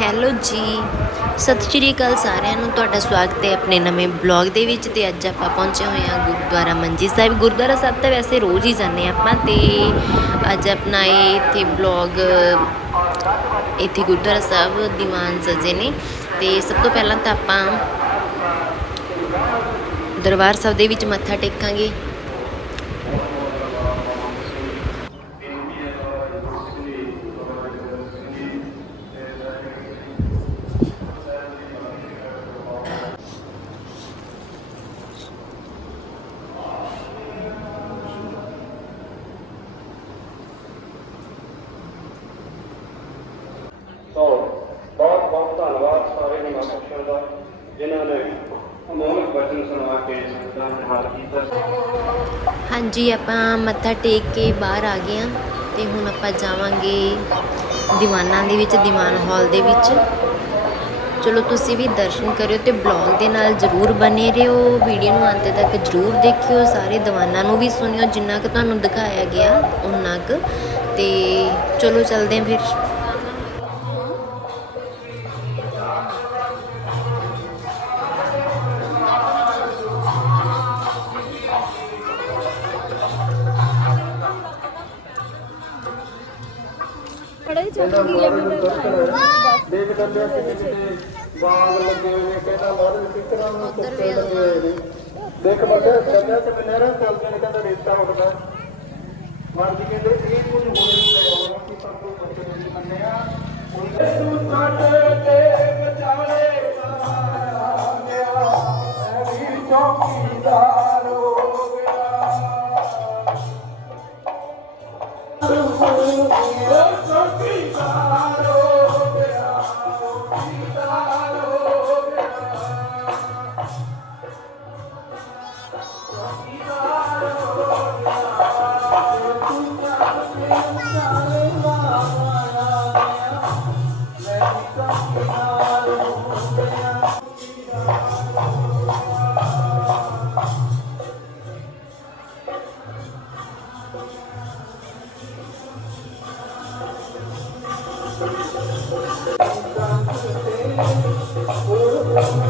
Hello ਜੀ। ਸਤਿ ਸ਼੍ਰੀ ਅਕਾਲ ਸਾਰਿਆਂ ਨੂੰ, ਤੁਹਾਡਾ ਸਵਾਗਤ ਹੈ ਆਪਣੇ ਨਵੇਂ ਬਲੌਗ ਦੇ ਵਿੱਚ ਤੇ ਅੱਜ ਆਪਾਂ ਪਹੁੰਚੇ ਹੋਏ ਹਾਂ ਗੁਰਦੁਆਰਾ ਮੰਜੀ ਸਾਹਿਬ। ਗੁਰਦੁਆਰਾ ਸਾਹਿਬ ਤਾਂ ਵੈਸੇ ਰੋਜ਼ ਹੀ ਜਾਂਦੇ ਹਾਂ ਆਪਾਂ ਤੇ ਅੱਜ ਆਪਣਾ ਇਹ ਇੱਥੇ ਬਲੌਗ, ਇੱਥੇ ਗੁਰਦੁਆਰਾ ਸਾਹਿਬ ਦੀਵਾਨ ਸਜੇ ਨੇ ਤੇ ਸਭ ਤੋਂ ਪਹਿਲਾਂ ਤਾਂ ਆਪਾਂ ਦਰਬਾਰ ਸਾਹਿਬ ਦੇ ਵਿੱਚ ਮੱਥਾ ਟੇਕਾਂਗੇ। ਮਹਾਂਪੁਰਸ਼ਾਂ ਜਿਨ੍ਹਾਂ ਨੇ ਅਮੋਲਕ ਬਚਨ ਸੁਣਾ ਕੇ ਸੰਗਤਾਂ ਨੂੰ ਹਾਲ ਕੀਤਾ ਹਾਂਜੀ, ਆਪਾਂ ਮੱਥਾ ਟੇਕ ਕੇ ਬਾਹਰ ਆ ਗਏ ਹਾਂ ਤੇ ਹੁਣ ਆਪਾਂ ਜਾਵਾਂਗੇ ਦੀਵਾਨਾਂ ਦੇ ਵਿੱਚ, ਦੀਵਾਨ ਹਾਲ ਦੇ ਵਿੱਚ। ਚਲੋ, ਤੁਸੀਂ ਵੀ ਦਰਸ਼ਨ ਕਰਿਓ ਤੇ ਬਲੌਗ ਦੇ ਨਾਲ ਜਰੂਰ ਬਨੇ ਰਹੋ। ਵੀਡੀਓ ਨੂੰ ਅੰਤ ਤੱਕ ਜਰੂਰ ਦੇਖਿਓ। ਸਾਰੇ ਦੀਵਾਨਾਂ ਨੂੰ ਵੀ ਸੁਣਿਓ, ਜਿੰਨਾ ਕੁ ਤੁਹਾਨੂੰ ਦਿਖਾਇਆ ਗਿਆ ਉਨਾ ਕੁ। ਤੇ ਚਲੋ, ਚੱਲਦੇ ਹਾਂ ਫਿਰ। ਦੇਖ ਡੱਬੇ ਕਿਤੇ ਕਿਤੇ ਬਾਗ ਲੱਗੇ ਹੋਏ ਨੇ। ਕਹਿੰਦਾ ਬਾਹਰ ਕਿਕਰਾਂ ਨੂੰ ਕੁੱਤੇ ਲੱਗੇ ਹੋਏ ਨੇ। ਦੇਖ ਬੱਚੇ ਚੱਲਿਆ ਤੇ ਨਹਿਰਾਂ ਚੱਲਦੇ ਨੇ। ਕਹਿੰਦਾ ਰੇਤਾ ਉੱਡਦਾ। ਮਰ ਜੀ ਕਹਿੰਦੇ ਇਹ ਕੁਝ ਹੋਣੇ ਨਹੀਂ ਲੈ ਆਉਣਾ ਕਿ ਸਭ ਤੋਂ ਬੱਚੇ ਨੂੰ ਮੰਨਿਆ। ਤੂੰ ਸਾਡੇ ਤੇ ਬਚਾਲੇ ਆ ਗਿਆ ਮੈਂ ਵੀ ਚੌਕੀਦਾਰ ਹੋ ਗਿਆ। ਉਹ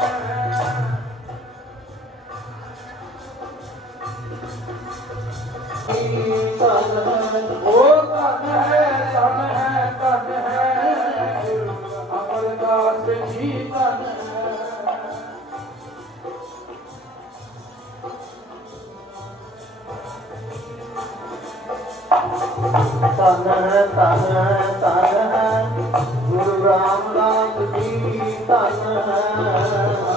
ਧਨ ਹੈ ਧਨ ਹੈ ਧਨ ਹੈ ਜੀ ਧਨ ਗੁਰੂ ਰਾਮਦਾਸ ਜੀ ਧਨ ਹੈ।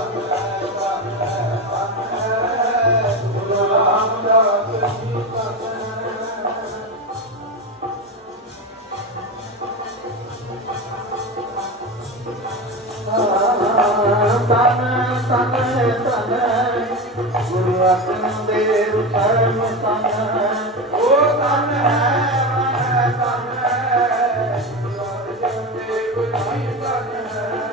ਤਨ ਤਨ ਗੁਰੂ ਅਰਜਨ ਦੇਵ ਧਰਮ ਤਨ ਉਹ ਤਨ ਹੈ ਤਨ ਹੈ ਗੁਰੂ ਅਰਜਨ ਦੇਵ ਜੀ ਤਨ ਹੈ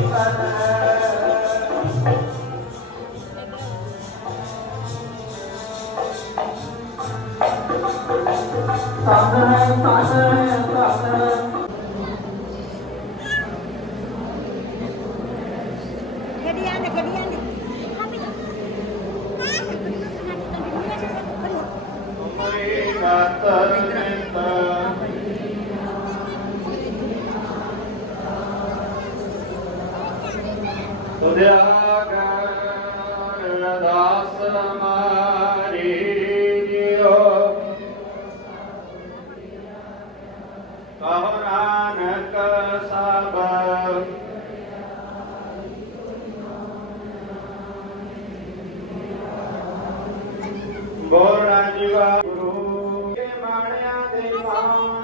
ਤਨ ਹਰ ਕਹੋ ਨਾਨਕ ਸਭ ਗੋਰਾ ਜੀਵਾ ਗੁਰੂ ਕੇ ਮਾਣਿਆਂ ਦੇ ਮਾਣ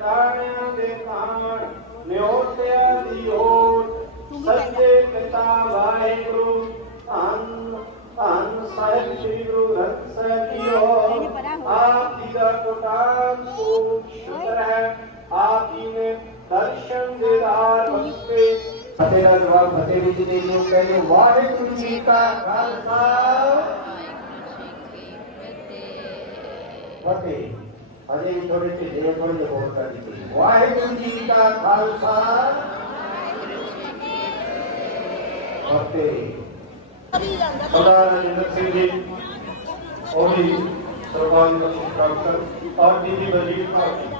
ਤਾਣਿਆਂ ਦੇ ਕਾਣ ਨਿਉਤਿਆ ਦੀ ਓਟ ਸੱਚੇ ਪਿਤਾ ਵਾਹਿਗੁਰੂ ਧੰਨ ਧੰਨ ਸਾਹਿਬ ਸ੍ਰੀ ਗੁਰੂ ਗ੍ਰੰਥ ਸਾਹਿਬ ਜੀਓ ਆਪ ਜੀ ਦਾ ਕੋਟਾਨ ਸੋ ਸ਼ੁਕਰ ਹੈ ਆਪ ਜੀ ਨੇ ਦਰਸ਼ਨ ਦੇਦਾਰ ਬਖਸ਼ੇ ਫਤਿਹ ਦਾ ਜਵਾਬ ਫਤਿਹ ਵਿੱਚ ਦੇ ਦਿਓ ਕਹਿੰਦੇ, ਵਾਹਿਗੁਰੂ ਜੀ ਕਾ ਖਾਲਸਾ। ਫਤਿਹ। ਅਜੇ ਵੀ ਥੋੜੇ ਢਿੱਲੇ ਥੋੜੇ ਜਿਹਾ ਹੋਰ ਕਰ ਦਿੱਤੀ। ਵਾਹਿਗੁਰੂ ਜੀ ਕਾ ਖਾਲਸਾ। ਫਤਿਹ। ਸਰਦਾਰ ਰਜਿੰਦਰ ਸਿੰਘ ਜੀ, ਉਹਦੀ ਸਰਵਾਨ ਬਖਸ਼ ਪ੍ਰਾਪਤ ਔਰ ਦੀਦੀ ਵਜੀਰ ਭਾਰਤੀ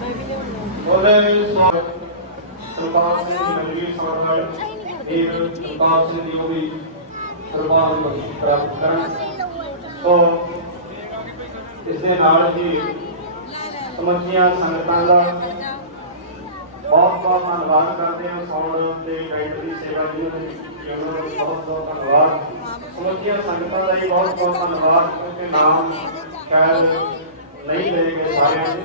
ਬੋਲੇ ਸੋ ਸਰਪਾਲ ਸਿੰਘ ਜੀ ਨਗਰੀ ਇਹ ਸਰਪਾਲ ਸਿੰਘ ਜੀ ਉਹ ਵੀ ਸਰਪਾਲ ਪ੍ਰਾਪਤ ਕਰਨ। ਸੋ, ਇਸ ਦੇ ਨਾਲ ਹੀ ਸਮਝੀਆਂ ਸੰਗਤਾਂ ਦਾ ਬਹੁਤ ਬਹੁਤ ਧੰਨਵਾਦ ਕਰਦੇ ਹਾਂ। ਸੌਣ ਦੇ ਗਾਈਡ ਦੀ ਸੇਵਾ ਜੀ ਦੀ ਉਹਨਾਂ ਦਾ ਬਹੁਤ ਬਹੁਤ ਧੰਨਵਾਦ। ਸਮਝੀਆਂ ਸੰਗਤਾਂ ਦਾ ਹੀ ਬਹੁਤ ਬਹੁਤ ਧੰਨਵਾਦ। ਕਿਉਂਕਿ ਨਾਮ ਸ਼ਾਇਦ ਨਹੀਂ ਲਏ ਗਏ ਸਾਰਿਆਂ ਦੇ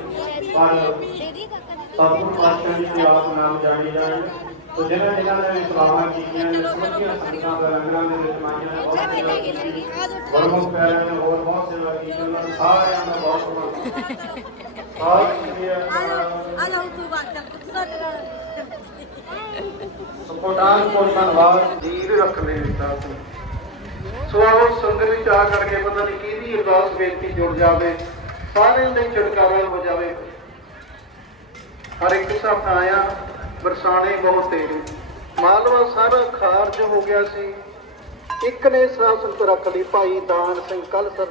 ਪਰ ਸਤਿਗੁਰ ਪਾਤਸ਼ਾਹ ਜੀ ਦੇ ਆਪ ਨਾਮ ਜਾਣੀ ਜਾਣ ਤੋ ਜਿਹਨਾਂ ਜਿਹਨਾਂ ਨੇ ਸਲਾਹਾਂ ਕੀਤੀਆਂ ਨੇ ਸਮਝੀਆਂ ਸੰਗਤਾਂ ਦਾ ਲੰਗਰਾਂ ਦੇ ਵਿੱਚ ਮਾਈਆਂ ਨੇ ਬਹੁਤ ਗੁਰਮੁਖ ਪਿਆਰਿਆਂ ਨੇ ਹੋਰ ਬਹੁਤ ਸੇਵਾ ਕੀਤੀ ਉਹਨਾਂ ਨੂੰ ਸਾਰਿਆਂ ਦਾ ਬਹੁਤ ਬਹੁਤ ਸ੍ਰੀ ਅਕਾਲ ਆ ਲਓ ਤੂੰ ਬਾਤ ਕਰ ਸਾਡੇ ਨਾਲ ਕੋਟਾਨ ਕੋਟ ਧੰਨਵਾਦ ਜੀਵ ਰੱਖਣੇ ਦਿੱਤਾ ਸੀ ਸੋ ਆਓ ਸੰਗਤ ਵਿੱਚ ਆ ਕਰਕੇ ਪਤਾ ਨਹੀਂ ਕਿਹਦੀ ਅਰਦਾਸ ਬੇਨਤੀ ਜੁੜ ਜਾਵੇ ਸਾਰਿਆਂ ਲਈ ਛੁਟਕਾਰਾ ਹੋ ਜਾਵੇ। ਹਰ ਇੱਕ ਸਾਥ ਆਇਆ ਬਰਸਾਣੇ ਬਹੁਤ ਤੇਰੇ। ਮਾਲਵਾ ਸਾਰਾ ਖਾਰਜ ਹੋ ਗਿਆ ਸੀ। ਇੱਕ ਨੇ ਸਾਸਨ ਤੋਂ ਰੱਖ ਲਈ ਭਾਈ ਦਾਨ ਸਿੰਘ ਕੱਲ ਸਰ